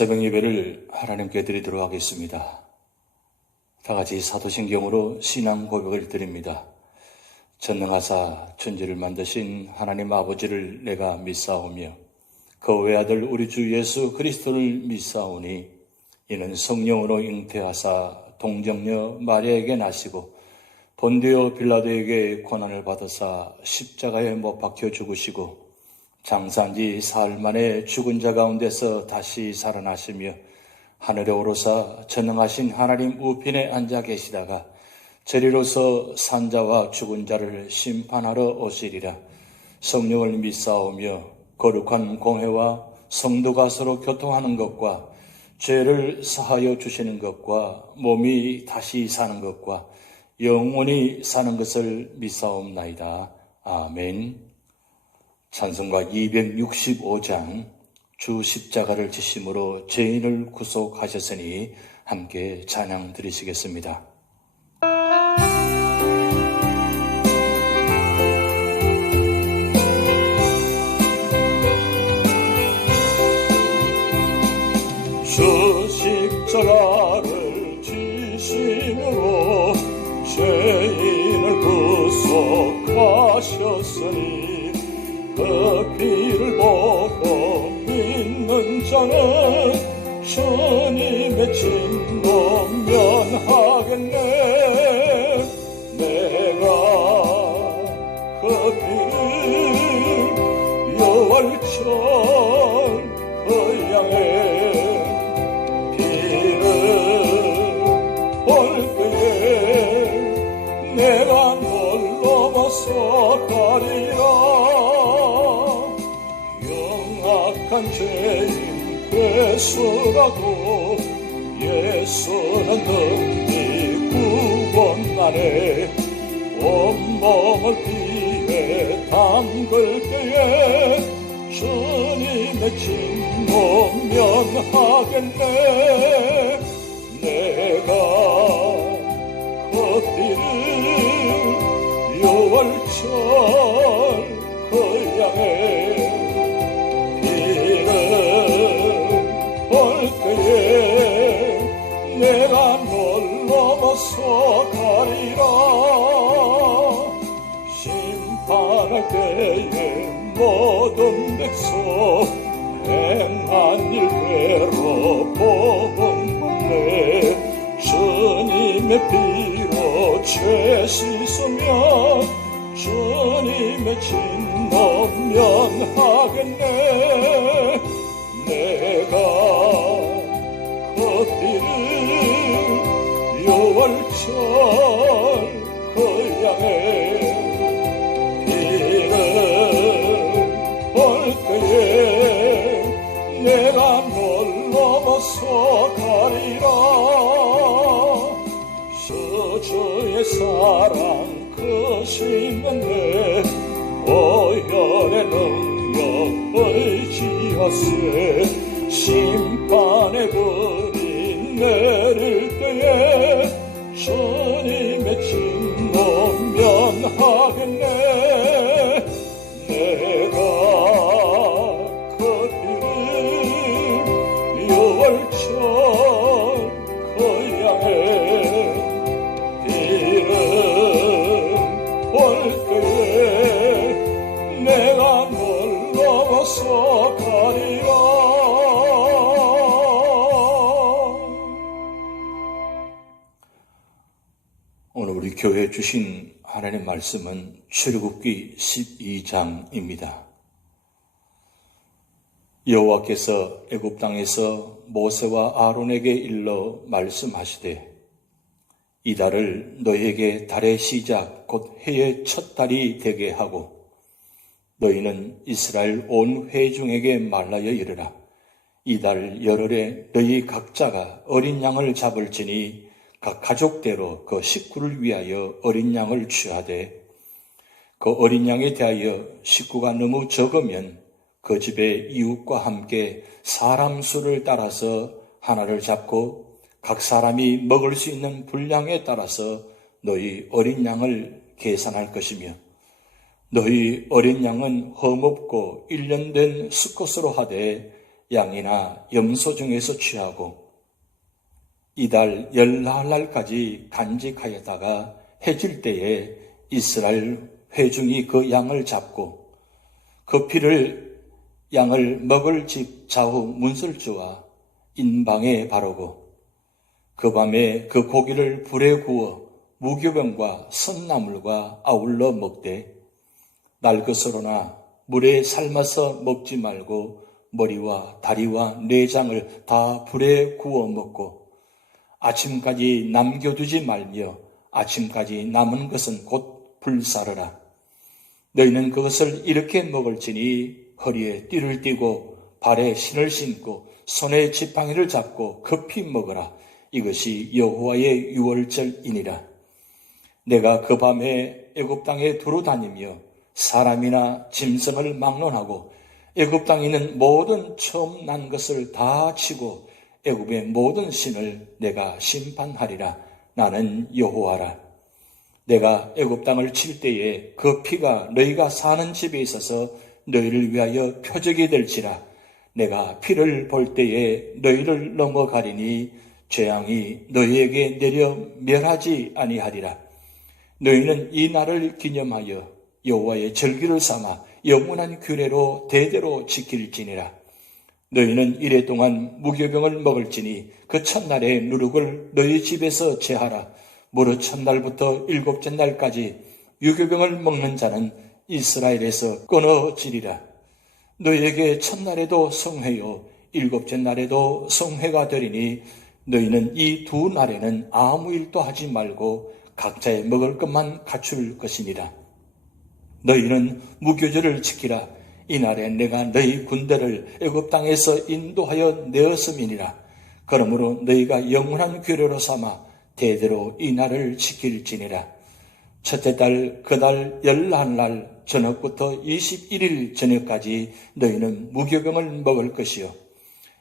새벽 예배를 하나님께 드리도록 하겠습니다. 다 같이 사도신경으로 신앙 고백을 드립니다. 전능하사 천지를 만드신 하나님 아버지를 내가 믿사오며 그 외아들 우리 주 예수 그리스도를 믿사오니 이는 성령으로 잉태하사 동정녀 마리아에게 나시고 본디오 빌라도에게 고난을 받으사 십자가에 못 박혀 죽으시고 장사한지 사흘 만에 죽은 자 가운데서 다시 살아나시며 하늘에 오르사 전능하신 하나님 우편에 앉아 계시다가 저리로서 산자와 죽은 자를 심판하러 오시리라. 성령을 믿사오며 거룩한 공회와 성도가 서로 교통하는 것과 죄를 사하여 주시는 것과 몸이 다시 사는 것과 영원히 사는 것을 믿사옵나이다. 아멘. 찬송가 265장 주 십자가를 지심으로 죄인을 구속하셨으니 함께 찬양 드리시겠습니다. 주 십자가를 지심으로 죄인을 구속하셨으니 그 피를 보고 믿는 자는 주님의 진노 면하겠네. 내가 그 피를 여월천 그 양의 피를 볼 때에 내가 놀러 벗어가리라. 악한 죄인 괴수라도 예수는 능히 구원하네. 온몸을 피에 담글 때에 주님의 진노 면하겠네. 내가 그 피를 유월절 그 양의 볼 때에 내가 놀러 벗어가리라. 심판할 때에 모든 백성 행한 일대로 복음 받네. 주님의 피로 죄 씻으면 주님의 진노 면하겠네. 내가 그 피를 유월절 그 양의 피를 볼 때에 내가 놀러 벗어가리라. 주의 사랑 크시는데 오혈의 능력 의지하세. 심판의 불이 내릴 때에 주님의 진노 면하겠네. 내가 그 피를 유월절 그 양의 피를 볼 때에 내가 놀러 벗어가리라. 오늘 우리 교회에 주신 하나님의 말씀은 출애굽기 12장입니다. 여호와께서 애굽 땅에서 모세와 아론에게 일러 말씀하시되 이 달을 너희에게 달의 시작 곧 해의 첫 달이 되게 하고 너희는 이스라엘 온 회중에게 말하여 이르라. 이 달 열흘에 너희 각자가 어린 양을 잡을지니 각 가족대로 그 식구를 위하여 어린 양을 취하되 그 어린 양에 대하여 식구가 너무 적으면 그 집의 이웃과 함께 사람 수를 따라서 하나를 잡고 각 사람이 먹을 수 있는 분량에 따라서 너희 어린 양을 계산할 것이며 너희 어린 양은 험없고 1년 된 수컷으로 하되 양이나 염소 중에서 취하고 이달 열나흘날까지 간직하였다가 해질 때에 이스라엘 회중이 그 양을 잡고 그 피를 양을 먹을 집 좌우 문설주와 인방에 바르고 그 밤에 그 고기를 불에 구워 무교병과 선나물과 아울러 먹되 날것으로나 물에 삶아서 먹지 말고 머리와 다리와 내장을 다 불에 구워 먹고 아침까지 남겨두지 말며 아침까지 남은 것은 곧 불사르라. 너희는 그것을 이렇게 먹을지니 허리에 띠를 띠고 발에 신을 신고 손에 지팡이를 잡고 급히 먹으라. 이것이 여호와의 유월절이니라. 내가 그 밤에 애굽 땅에 두루 다니며 사람이나 짐승을 막론하고 애굽 땅에 있는 모든 처음 난 것을 다 치고 애굽의 모든 신을 내가 심판하리라. 나는 여호와라. 내가 애굽 땅을 칠 때에 그 피가 너희가 사는 집에 있어서 너희를 위하여 표적이 될지라. 내가 피를 볼 때에 너희를 넘어가리니 재앙이 너희에게 내려 멸하지 아니하리라. 너희는 이 날을 기념하여 여호와의 절기를 삼아 영원한 규례로 대대로 지킬지니라. 너희는 이래 동안 무교병을 먹을지니 그 첫날의 누룩을 너희 집에서 제하라. 무릇 첫날부터 일곱째 날까지 유교병을 먹는 자는 이스라엘에서 끊어지리라. 너희에게 첫날에도 성회요 일곱째 날에도 성회가 되리니 너희는 이 두 날에는 아무 일도 하지 말고 각자의 먹을 것만 갖출 것이니라. 너희는 무교절을 지키라. 이날에 내가 너희 군대를 애굽 땅에서 인도하여 내었음이니라. 그러므로 너희가 영원한 규례로 삼아 대대로 이 날을 지킬지니라. 첫째 달 그달 열나날 저녁부터 21일 저녁까지 너희는 무교병을 먹을 것이요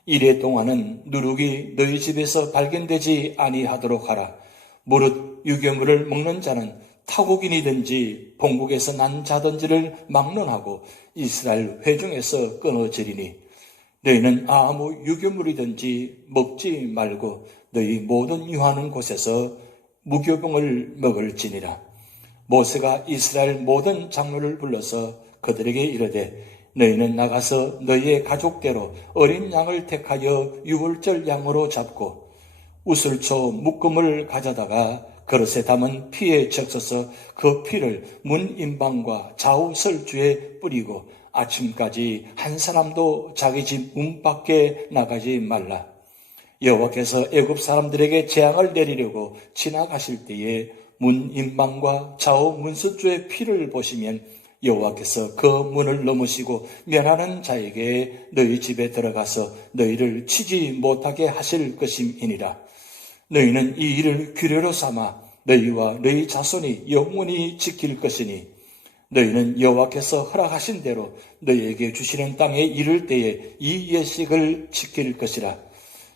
이래 동안은 누룩이 너희 집에서 발견되지 아니하도록 하라. 무릇 유교물을 먹는 자는 타국인이든지 본국에서 난 자든지를 막론하고 이스라엘 회중에서 끊어지리니 너희는 아무 유교물이든지 먹지 말고 너희 모든 유하는 곳에서 무교병을 먹을지니라. 모세가 이스라엘 모든 장로를 불러서 그들에게 이르되 너희는 나가서 너희의 가족대로 어린 양을 택하여 유월절 양으로 잡고 우슬초 묶음을 가져다가 그릇에 담은 피에 적셔서 그 피를 문 인방과 좌우 설주에 뿌리고 아침까지 한 사람도 자기 집 문 밖에 나가지 말라. 여호와께서 애굽 사람들에게 재앙을 내리려고 지나가실 때에 문 인방과 좌우 문설주의 피를 보시면 여호와께서 그 문을 넘으시고 면하는 자에게 너희 집에 들어가서 너희를 치지 못하게 하실 것임이니라. 너희는 이 일을 규례로 삼아 너희와 너희 자손이 영원히 지킬 것이니 너희는 여호와께서 허락하신 대로 너희에게 주시는 땅에 이를 때에 이 예식을 지킬 것이라.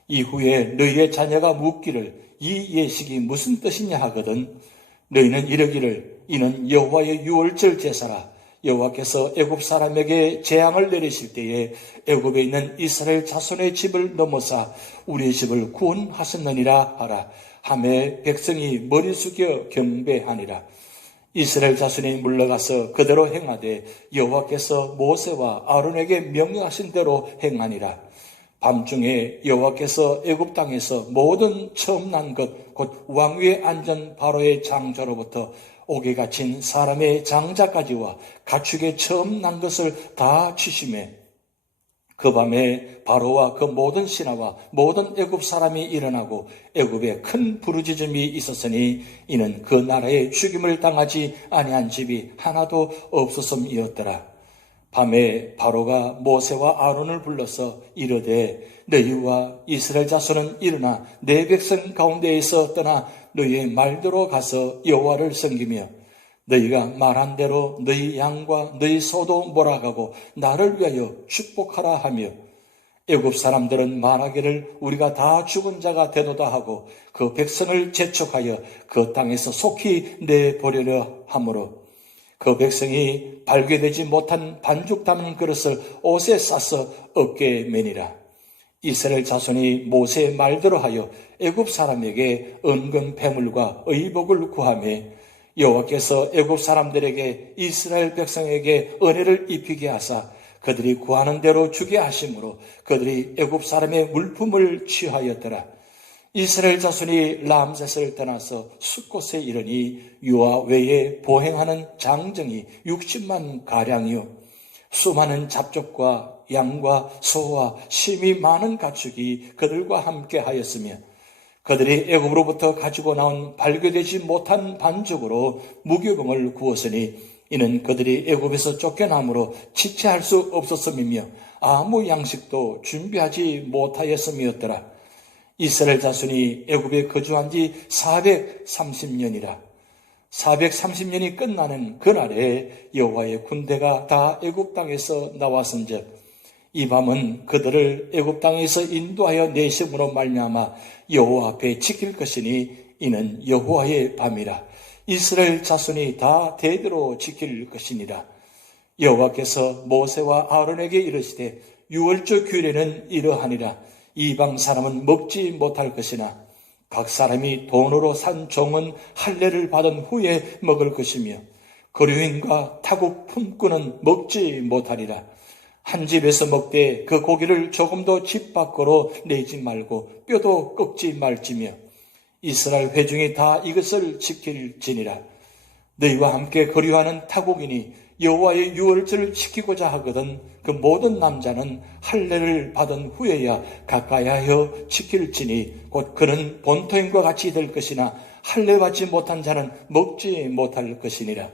이후에 너희의 자녀가 묻기를 이 예식이 무슨 뜻이냐 하거든 너희는 이르기를 이는 여호와의 유월절 제사라. 여호와께서 애굽 사람에게 재앙을 내리실 때에 애굽에 있는 이스라엘 자손의 집을 넘어사 우리의 집을 구원하셨느니라 하라. 하매 백성이 머리 숙여 경배하니라. 이스라엘 자손이 물러가서 그대로 행하되 여호와께서 모세와 아론에게 명령하신 대로 행하니라. 밤중에 여호와께서 애굽 땅에서 모든 처음 난 것 곧 왕위에 앉은 바로의 장자로부터 옥에 갇힌 사람의 장자까지와 가축의 처음 난 것을 다 치심해 그 밤에 바로와 그 모든 신하와 모든 애굽 사람이 일어나고 애굽에 큰 부르짖음이 있었으니 이는 그 나라에 죽임을 당하지 아니한 집이 하나도 없었음이었더라. 밤에 바로가 모세와 아론을 불러서 이르되 너희와 이스라엘 자손은 일어나 내 백성 가운데에서 떠나 너희의 말대로 가서 여호와를 섬기며 너희가 말한 대로 너희 양과 너희 소도 몰아가고 나를 위하여 축복하라 하며 애굽 사람들은 말하기를 우리가 다 죽은 자가 되도다 하고 그 백성을 재촉하여 그 땅에서 속히 내보려려 하므로 그 백성이 발견되지 못한 반죽 담은 그릇을 옷에 싸서 어깨에 매니라. 이스라엘 자손이 모세의 말대로 하여 애굽 사람에게 은금 배물과 의복을 구하며 여호와께서 애굽 사람들에게 이스라엘 백성에게 은혜를 입히게 하사 그들이 구하는 대로 주게 하심으로 그들이 애굽 사람의 물품을 취하였더라. 이스라엘 자손이 람셋을 떠나서 숫곳에 이르니 유아 외에 보행하는 장정이 60만 가량이요 수많은 잡족과 양과 소와 심이 많은 가축이 그들과 함께 하였으며 그들이 애굽으로부터 가지고 나온 발교되지 못한 반죽으로 무교병을 구웠으니 이는 그들이 애굽에서 쫓겨남으로 지체할 수 없었음이며 아무 양식도 준비하지 못하였음이었더라. 이스라엘 자손이 애굽에 거주한 지 430년이라. 430년이 끝나는 그날에 여호와의 군대가 다 애굽 땅에서 나왔은즉 이 밤은 그들을 애굽 땅에서 인도하여 내심으로 말미암아 여호와 앞에 지킬 것이니 이는 여호와의 밤이라. 이스라엘 자손이 다 대대로 지킬 것이니라. 여호와께서 모세와 아론에게 이르시되 유월절 규례는 이러하니라. 이방 사람은 먹지 못할 것이나 각 사람이 돈으로 산 종은 할례를 받은 후에 먹을 것이며 거류인과 타국 품꾼은 먹지 못하리라. 한 집에서 먹되 그 고기를 조금도 집 밖으로 내지 말고 뼈도 꺾지 말지며 이스라엘 회중이 다 이것을 지킬지니라. 너희와 함께 거류하는 타국인이 여호와의 유월절을 지키고자 하거든 그 모든 남자는 할례를 받은 후에야 가까이 하여 지킬지니 곧 그는 본토인과 같이 될 것이나 할례 받지 못한 자는 먹지 못할 것이니라.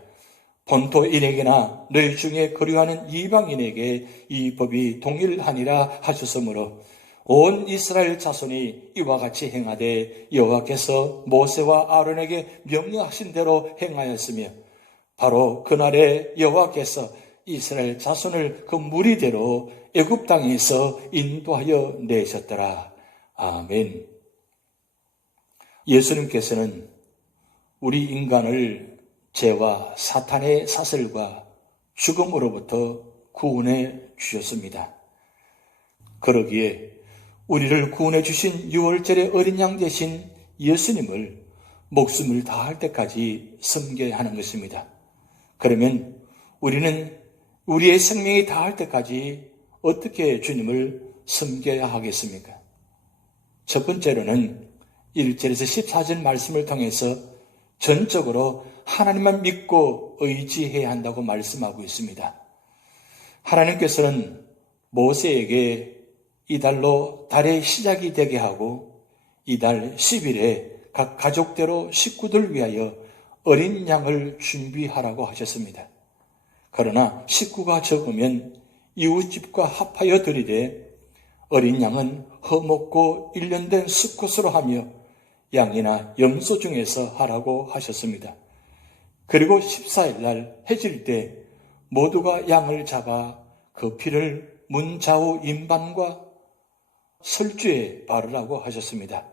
본토인에게나 너희 중에 거류하는 이방인에게 이 법이 동일하니라 하셨으므로 온 이스라엘 자손이 이와 같이 행하되 여호와께서 모세와 아론에게 명령하신 대로 행하였으며 바로 그날에 여호와께서 이스라엘 자손을 그 무리대로 애굽 땅에서 인도하여 내셨더라. 아멘. 예수님께서는 우리 인간을 죄와 사탄의 사슬과 죽음으로부터 구원해 주셨습니다. 그러기에 우리를 구원해 주신 유월절의 어린 양 되신 예수님을 목숨을 다할 때까지 섬겨야 하는 것입니다. 그러면 우리는 우리의 생명이 다할 때까지 어떻게 주님을 섬겨야 하겠습니까? 첫 번째로는 1절에서 14절 말씀을 통해서 전적으로 하나님만 믿고 의지해야 한다고 말씀하고 있습니다. 하나님께서는 모세에게 이달로 달의 시작이 되게 하고 이달 10일에 각 가족대로 식구들 위하여 어린 양을 준비하라고 하셨습니다. 그러나 식구가 적으면 이웃집과 합하여 드리되 어린 양은 허먹고 일련된 수컷으로 하며 양이나 염소 중에서 하라고 하셨습니다. 그리고 14일 날 해질 때 모두가 양을 잡아 그 피를 문 좌우 임반과 설주에 바르라고 하셨습니다.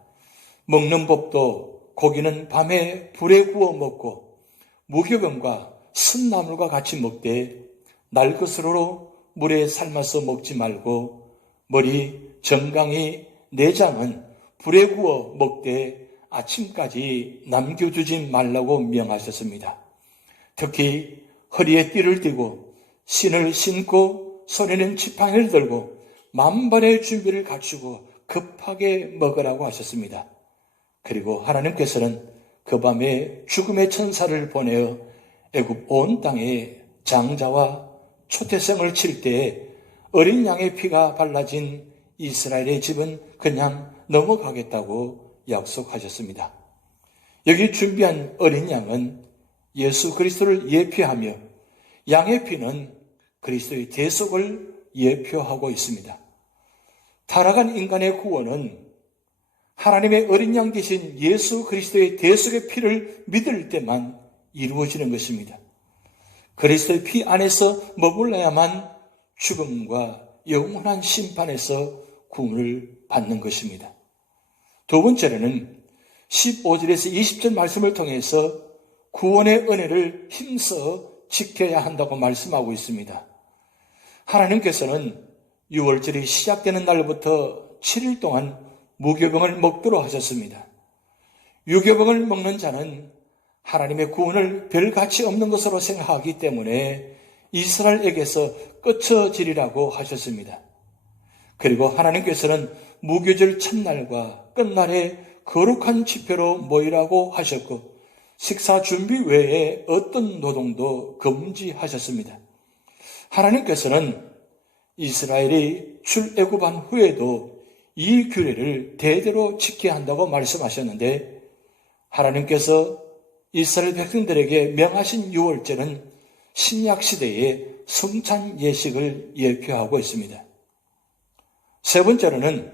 먹는 법도 고기는 밤에 불에 구워 먹고 무교병과 쓴나물과 같이 먹되 날것으로 물에 삶아서 먹지 말고 머리, 정강이, 내장은 불에 구워 먹되 아침까지 남겨두지 말라고 명하셨습니다. 특히 허리에 띠를 띠고 신을 신고 손에는 지팡이를 들고 만반의 준비를 갖추고 급하게 먹으라고 하셨습니다. 그리고 하나님께서는 그 밤에 죽음의 천사를 보내어 애굽 온 땅에 장자와 초태생을 칠 때에 어린 양의 피가 발라진 이스라엘의 집은 그냥 넘어가겠다고 약속하셨습니다. 여기 준비한 어린 양은 예수 그리스도를 예표하며 양의 피는 그리스도의 대속을 예표하고 있습니다. 타락한 인간의 구원은 하나님의 어린 양 되신 예수 그리스도의 대속의 피를 믿을 때만 이루어지는 것입니다. 그리스도의 피 안에서 머물러야만 죽음과 영원한 심판에서 구원을 받는 것입니다. 두 번째로는 15절에서 20절 말씀을 통해서 구원의 은혜를 힘써 지켜야 한다고 말씀하고 있습니다. 하나님께서는 6월절이 시작되는 날부터 7일 동안 무교병을 먹도록 하셨습니다. 유교병을 먹는 자는 하나님의 구원을 별 가치 없는 것으로 생각하기 때문에 이스라엘에게서 꺼쳐지리라고 하셨습니다. 그리고 하나님께서는 무교절 첫날과 끝날에 거룩한 집회로 모이라고 하셨고 식사 준비 외에 어떤 노동도 금지하셨습니다. 하나님께서는 이스라엘이 출애굽한 후에도 이 규례를 대대로 지켜야 한다고 말씀하셨는데 하나님께서 이스라엘 백성들에게 명하신 유월절은 신약 시대의 성찬 예식을 예표하고 있습니다. 세 번째로는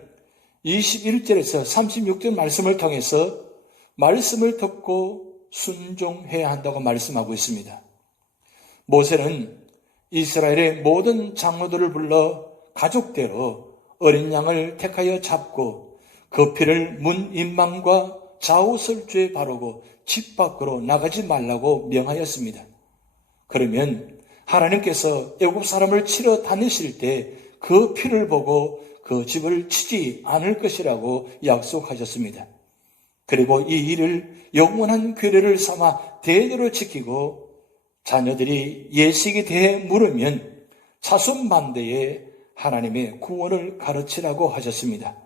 21절에서 36절 말씀을 통해서 말씀을 듣고 순종해야 한다고 말씀하고 있습니다. 모세는 이스라엘의 모든 장로들을 불러 가족대로 어린 양을 택하여 잡고 그 피를 문 인망과 좌우설주에 바르고 집 밖으로 나가지 말라고 명하였습니다. 그러면 하나님께서 애굽 사람을 치러 다니실 때 그 피를 보고 그 집을 치지 않을 것이라고 약속하셨습니다. 그리고 이 일을 영원한 규례를 삼아 대대로 지키고 자녀들이 예식에 대해 물으면 자손만대에 하나님의 구원을 가르치라고 하셨습니다.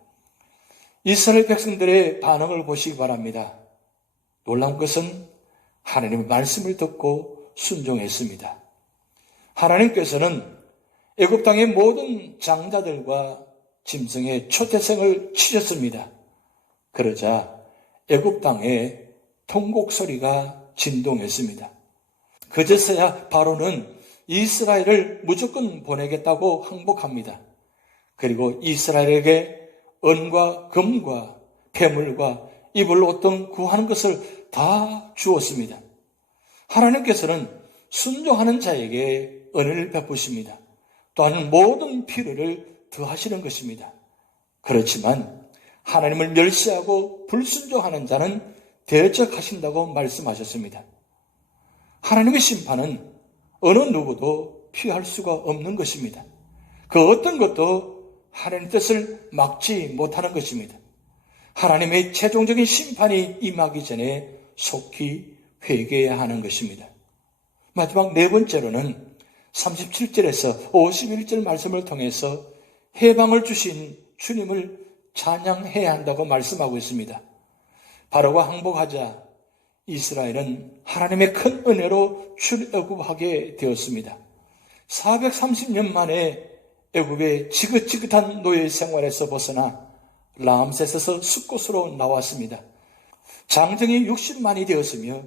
이스라엘 백성들의 반응을 보시기 바랍니다. 놀라운 것은 하나님의 말씀을 듣고 순종했습니다. 하나님께서는 애굽 땅의 모든 장자들과 짐승의 초태생을 치셨습니다. 그러자 애굽 땅에 통곡 소리가 진동했습니다. 그제서야 바로는 이스라엘을 무조건 보내겠다고 항복합니다. 그리고 이스라엘에게 은과 금과 폐물과 입을 옷 등 구하는 것을 다 주었습니다. 하나님께서는 순종하는 자에게 은혜를 베푸십니다. 또한 모든 필요를 더하시는 것입니다. 그렇지만 하나님을 멸시하고 불순종하는 자는 대적하신다고 말씀하셨습니다. 하나님의 심판은 어느 누구도 피할 수가 없는 것입니다. 그 어떤 것도 하나님의 뜻을 막지 못하는 것입니다. 하나님의 최종적인 심판이 임하기 전에 속히 회개해야 하는 것입니다. 마지막 네 번째로는 37절에서 51절 말씀을 통해서 해방을 주신 주님을 찬양해야 한다고 말씀하고 있습니다. 바로가 항복하자 이스라엘은 하나님의 큰 은혜로 출애굽하게 되었습니다. 430년 만에 애굽의 지긋지긋한 노예 생활에서 벗어나 람셋에서 숲곳으로 나왔습니다. 장정이 60만이 되었으며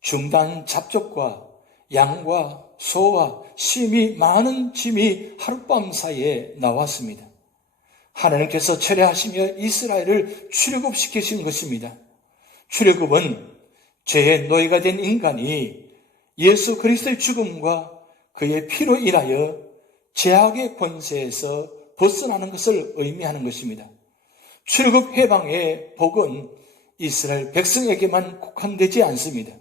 중단 잡족과 양과 소와 심이 많은 짐이 하룻밤 사이에 나왔습니다. 하나님께서 철회하시며 이스라엘을 출애굽시키신 것입니다. 출애굽은 죄의 노예가 된 인간이 예수 그리스도의 죽음과 그의 피로 인하여 죄악의 권세에서 벗어나는 것을 의미하는 것입니다. 출애굽 해방의 복은 이스라엘 백성에게만 국한되지 않습니다.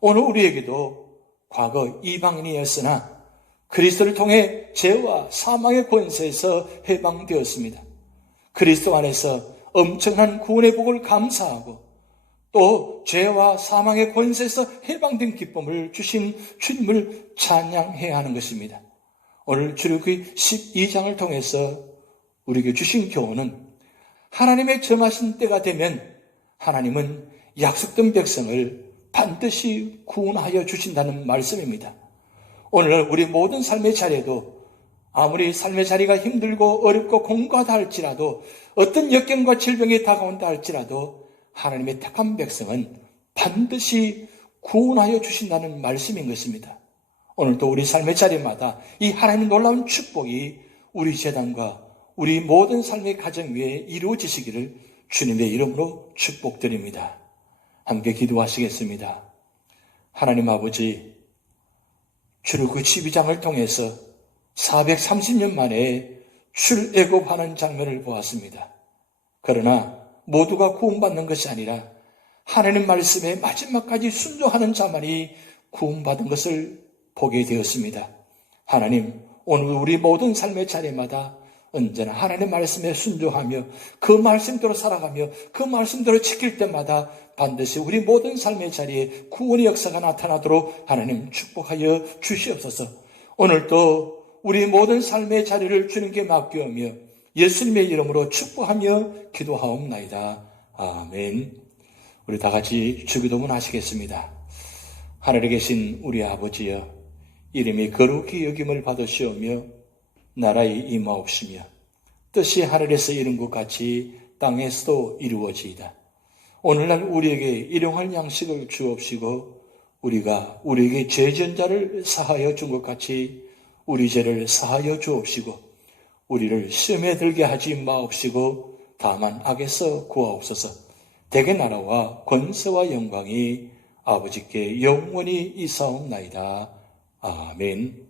오늘 우리에게도 과거 이방인이었으나 그리스도를 통해 죄와 사망의 권세에서 해방되었습니다. 그리스도 안에서 엄청난 구원의 복을 감사하고 또 죄와 사망의 권세에서 해방된 기쁨을 주신 주님을 찬양해야 하는 것입니다. 오늘 출애굽기 12장을 통해서 우리에게 주신 교훈은 하나님의 정하신 때가 되면 하나님은 약속된 백성을 반드시 구원하여 주신다는 말씀입니다. 오늘 우리 모든 삶의 자리에도 아무리 삶의 자리가 힘들고 어렵고 공고하다 할지라도 어떤 역경과 질병이 다가온다 할지라도 하나님의 택한 백성은 반드시 구원하여 주신다는 말씀인 것입니다. 오늘도 우리 삶의 자리마다 이 하나님의 놀라운 축복이 우리 재단과 우리 모든 삶의 가정 위에 이루어지시기를 주님의 이름으로 축복드립니다. 함께 기도하시겠습니다. 하나님 아버지, 출애굽 12장을 통해서 430년 만에 출애굽하는 장면을 보았습니다. 그러나 모두가 구원받는 것이 아니라 하나님 말씀에 마지막까지 순종하는 자만이 구원받은 것을 보게 되었습니다. 하나님, 오늘 우리 모든 삶의 자리마다 언제나 하나님의 말씀에 순종하며 그 말씀대로 살아가며 그 말씀대로 지킬 때마다 반드시 우리 모든 삶의 자리에 구원의 역사가 나타나도록 하나님 축복하여 주시옵소서. 오늘도 우리 모든 삶의 자리를 주님께 맡겨오며 예수님의 이름으로 축복하며 기도하옵나이다. 아멘. 우리 다 같이 주기도문 하시겠습니다. 하늘에 계신 우리 아버지여, 이름이 거룩히 여김을 받으시오며 나라의 임하옵시며 뜻이 하늘에서 이룬 것 같이 땅에서도 이루어지이다. 오늘날 우리에게 일용할 양식을 주옵시고 우리가 우리에게 죄진 자를 사하여 준 것 같이 우리 죄를 사하여 주옵시고 우리를 시험에 들게 하지 마옵시고 다만 악에서 구하옵소서. 대개 나라와 권세와 영광이 아버지께 영원히 이사옵나이다. 아멘.